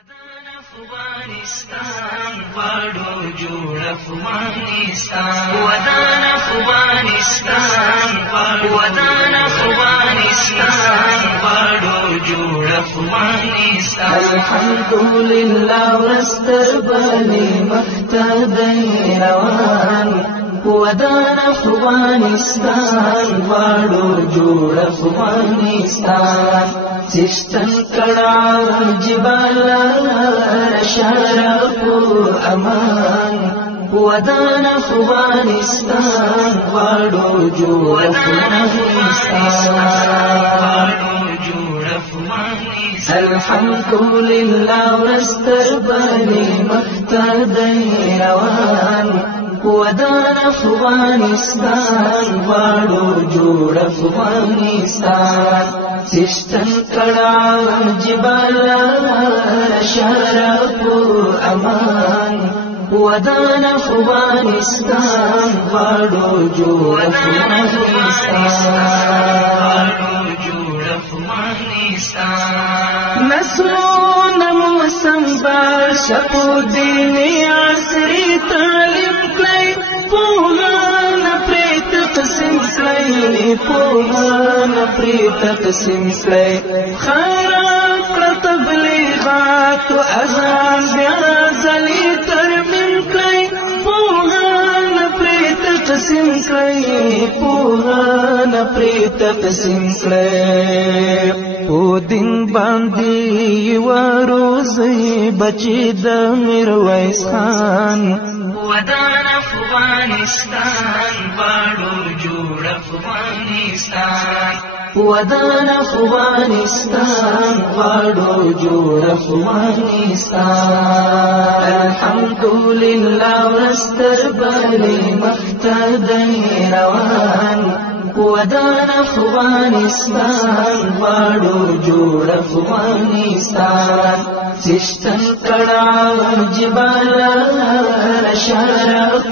ودان افغانستان غواړو جوړ افغانستان ودان افغانستان ودان افغانستان غواړو جوړ افغانستان الحمدلله واستربني مختدي روان ودان افغانستان غواړو جوړ افغانستان سشتن کڑا جبال شرف امان ودان افغانستان غواړو جوړ افغانستان الحمدلله واستربني مختدي روان ودان افغانستان غواړو جوړ افغانستان سشتن کڑا جبال شرف امان ودان افغانستان غواړو جوړ افغانستان نسلون موسمبار شپو دینی عصری تعلیم کلی پوغان پریت قسم کلی پوغان پریت قسم کلی خیرات کړه تبلیغات و اذان بیا زلی ترمیم کلی پوغان پریت قسم کلی پوغان پریت قسم کلی او دین باندې وروزي بچی د میرویس خان ودان افغانستان غواړو جوړ افغانستان ودان افغانستان غواړو جوړ افغانستان الحمدلله واستربني مختدي روان ودان افغانستان غواړو جوړ افغانستان سشتن کڑا جبال شرف